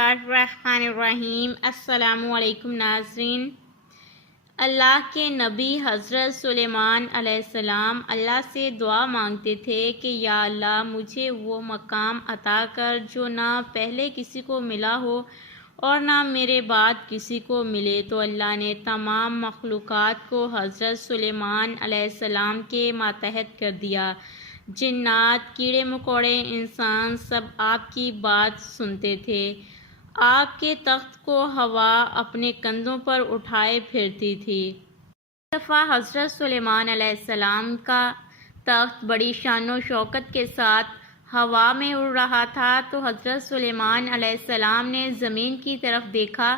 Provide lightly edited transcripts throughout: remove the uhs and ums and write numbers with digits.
الرحمن الرحیم۔ السلام علیکم ناظرین۔ اللہ کے نبی حضرت سلیمان علیہ السلام اللہ سے دعا مانگتے تھے کہ یا اللہ مجھے وہ مقام عطا کر جو نہ پہلے کسی کو ملا ہو اور نہ میرے بعد کسی کو ملے۔ تو اللہ نے تمام مخلوقات کو حضرت سلیمان علیہ السلام کے ماتحت کر دیا۔ جنات، کیڑے مکوڑے، انسان سب آپ کی بات سنتے تھے۔ آپ کے تخت کو ہوا اپنے کندھوں پر اٹھائے پھرتی تھی۔ ایک دفعہ حضرت سلیمان علیہ السلام کا تخت بڑی شان و شوکت کے ساتھ ہوا میں اڑ رہا تھا تو حضرت سلیمان علیہ السلام نے زمین کی طرف دیکھا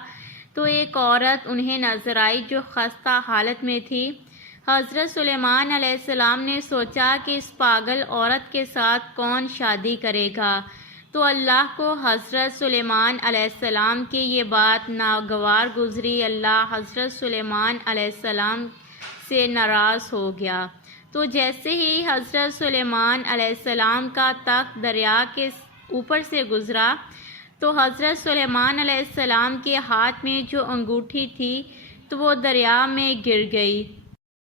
تو ایک عورت انہیں نظر آئی جو خستہ حالت میں تھی۔ حضرت سلیمان علیہ السلام نے سوچا کہ اس پاگل عورت کے ساتھ کون شادی کرے گا، تو اللہ کو حضرت سلیمان علیہ السلام کی یہ بات ناگوار گزری۔ اللہ حضرت سلیمان علیہ السلام سے ناراض ہو گیا۔ تو جیسے ہی حضرت سلیمان علیہ السلام کا تخت دریا کے اوپر سے گزرا تو حضرت سلیمان علیہ السلام کے ہاتھ میں جو انگوٹھی تھی تو وہ دریا میں گر گئی۔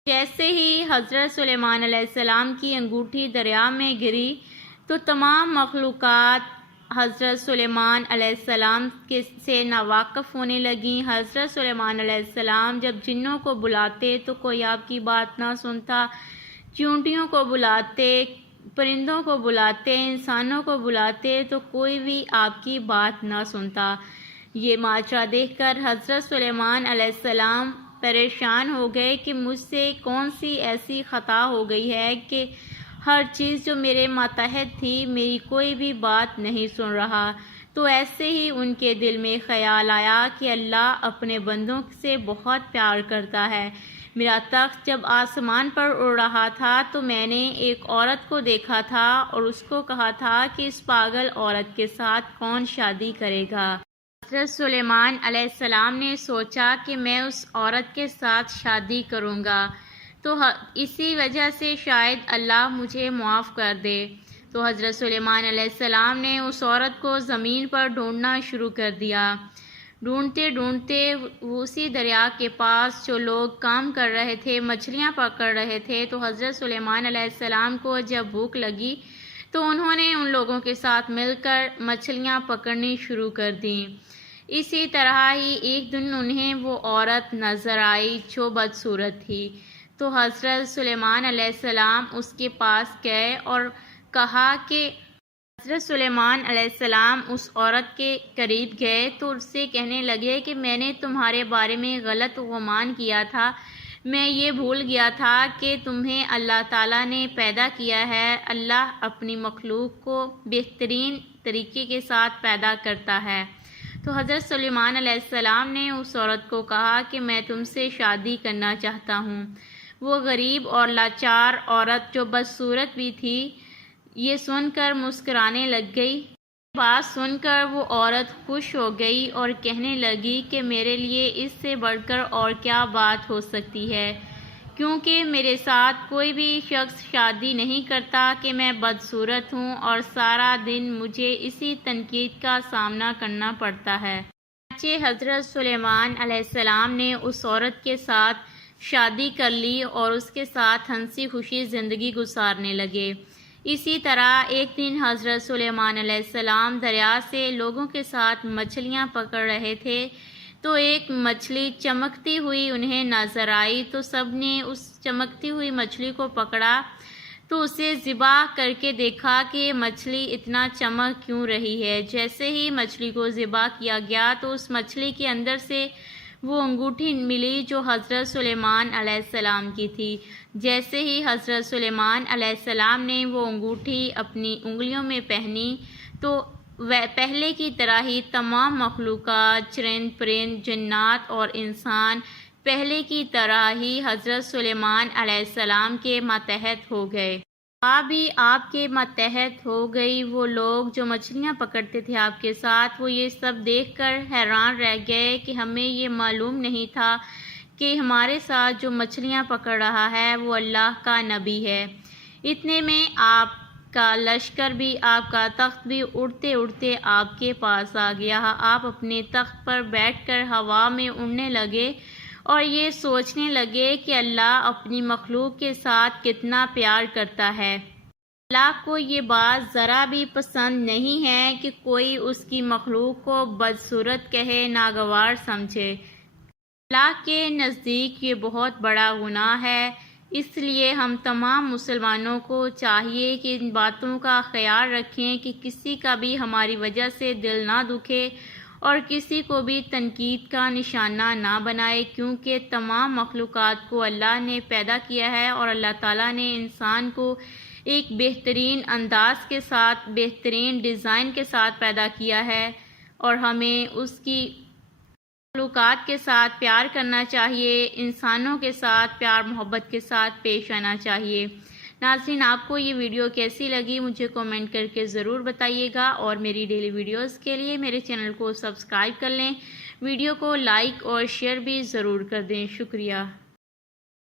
جیسے ہی حضرت سلیمان علیہ السلام کی انگوٹھی دریا میں گری تو تمام مخلوقات حضرت سلیمان علیہ السلام سے ناواقف ہونے لگیں۔ حضرت سلیمان علیہ السلام جب جنوں کو بلاتے تو کوئی آپ کی بات نہ سنتا، چیونٹیوں کو بلاتے، پرندوں کو بلاتے، انسانوں کو بلاتے تو کوئی بھی آپ کی بات نہ سنتا۔ یہ ماجرا دیکھ کر حضرت سلیمان علیہ السلام پریشان ہو گئے کہ مجھ سے کون سی ایسی خطا ہو گئی ہے کہ ہر چیز جو میرے ماتحت تھی میری کوئی بھی بات نہیں سن رہا۔ تو ایسے ہی ان کے دل میں خیال آیا کہ اللہ اپنے بندوں سے بہت پیار کرتا ہے۔ میرا تخت جب آسمان پر اڑ رہا تھا تو میں نے ایک عورت کو دیکھا تھا اور اس کو کہا تھا کہ اس پاگل عورت کے ساتھ کون شادی کرے گا۔ حضرت سلیمان علیہ السلام نے سوچا کہ میں اس عورت کے ساتھ شادی کروں گا تو اسی وجہ سے شاید اللہ مجھے معاف کر دے۔ تو حضرت سلیمان علیہ السلام نے اس عورت کو زمین پر ڈھونڈنا شروع کر دیا۔ ڈھونڈتے ڈھونڈتے اسی دریا کے پاس جو لوگ کام کر رہے تھے، مچھلیاں پکڑ رہے تھے، تو حضرت سلیمان علیہ السلام کو جب بھوک لگی تو انہوں نے ان لوگوں کے ساتھ مل کر مچھلیاں پکڑنی شروع کر دیں۔ اسی طرح ہی ایک دن انہیں وہ عورت نظر آئی جو بدصورت تھی، تو حضرت سلیمان علیہ السلام اس کے پاس گئے اور کہا کہ حضرت سلیمان علیہ السلام اس عورت کے قریب گئے تو اس سے کہنے لگے کہ میں نے تمہارے بارے میں غلط گمان کیا تھا، میں یہ بھول گیا تھا کہ تمہیں اللہ تعالیٰ نے پیدا کیا ہے۔ اللہ اپنی مخلوق کو بہترین طریقے کے ساتھ پیدا کرتا ہے۔ تو حضرت سلیمان علیہ السلام نے اس عورت کو کہا کہ میں تم سے شادی کرنا چاہتا ہوں۔ وہ غریب اور لاچار عورت جو بدصورت بھی تھی یہ سن کر مسکرانے لگ گئی۔ بات سن کر وہ عورت خوش ہو گئی اور کہنے لگی کہ میرے لیے اس سے بڑھ کر اور کیا بات ہو سکتی ہے، کیونکہ میرے ساتھ کوئی بھی شخص شادی نہیں کرتا کہ میں بدصورت ہوں اور سارا دن مجھے اسی تنقید کا سامنا کرنا پڑتا ہے۔ چنانچہ حضرت سلیمان علیہ السلام نے اس عورت کے ساتھ شادی کر لی اور اس کے ساتھ ہنسی خوشی زندگی گزارنے لگے۔ اسی طرح ایک دن حضرت سلیمان علیہ السلام دریا سے لوگوں کے ساتھ مچھلیاں پکڑ رہے تھے تو ایک مچھلی چمکتی ہوئی انہیں نظر آئی، تو سب نے اس چمکتی ہوئی مچھلی کو پکڑا تو اسے ذبح کر کے دیکھا کہ یہ مچھلی اتنا چمک کیوں رہی ہے۔ جیسے ہی مچھلی کو ذبح کیا گیا تو اس مچھلی کے اندر سے وہ انگوٹھی ملی جو حضرت سلیمان علیہ السلام کی تھی۔ جیسے ہی حضرت سلیمان علیہ السلام نے وہ انگوٹھی اپنی انگلیوں میں پہنی تو پہلے کی طرح ہی تمام مخلوقات، چرند پرند، جنات اور انسان پہلے کی طرح ہی حضرت سلیمان علیہ السلام کے ماتحت ہو گئے۔ بھی آپ کے ماتحت ہو گئی۔ وہ لوگ جو مچھلیاں پکڑتے تھے آپ کے ساتھ وہ یہ سب دیکھ کر حیران رہ گئے کہ ہمیں یہ معلوم نہیں تھا کہ ہمارے ساتھ جو مچھلیاں پکڑ رہا ہے وہ اللہ کا نبی ہے۔ اتنے میں آپ کا لشکر بھی، آپ کا تخت بھی اڑتے اڑتے آپ کے پاس آ گیا۔ آپ اپنے تخت پر بیٹھ کر ہوا میں اڑنے لگے اور یہ سوچنے لگے کہ اللہ اپنی مخلوق کے ساتھ کتنا پیار کرتا ہے۔ اللہ کو یہ بات ذرا بھی پسند نہیں ہے کہ کوئی اس کی مخلوق کو بدصورت کہے، ناگوار سمجھے۔ اللہ کے نزدیک یہ بہت بڑا گناہ ہے۔ اس لیے ہم تمام مسلمانوں کو چاہیے کہ ان باتوں کا خیال رکھیں کہ کسی کا بھی ہماری وجہ سے دل نہ دکھے اور کسی کو بھی تنقید کا نشانہ نہ بنائے، کیونکہ تمام مخلوقات کو اللہ نے پیدا کیا ہے اور اللہ تعالیٰ نے انسان کو ایک بہترین انداز کے ساتھ، بہترین ڈیزائن کے ساتھ پیدا کیا ہے اور ہمیں اس کی مخلوقات کے ساتھ پیار کرنا چاہیے، انسانوں کے ساتھ پیار محبت کے ساتھ پیش آنا چاہیے۔ ناظرین، آپ کو یہ ویڈیو کیسی لگی مجھے کمنٹ کر کے ضرور بتائیے گا، اور میری ڈیلی ویڈیوز کے لیے میرے چینل کو سبسکرائب کر لیں، ویڈیو کو لائک اور شیئر بھی ضرور کر دیں۔ شکریہ۔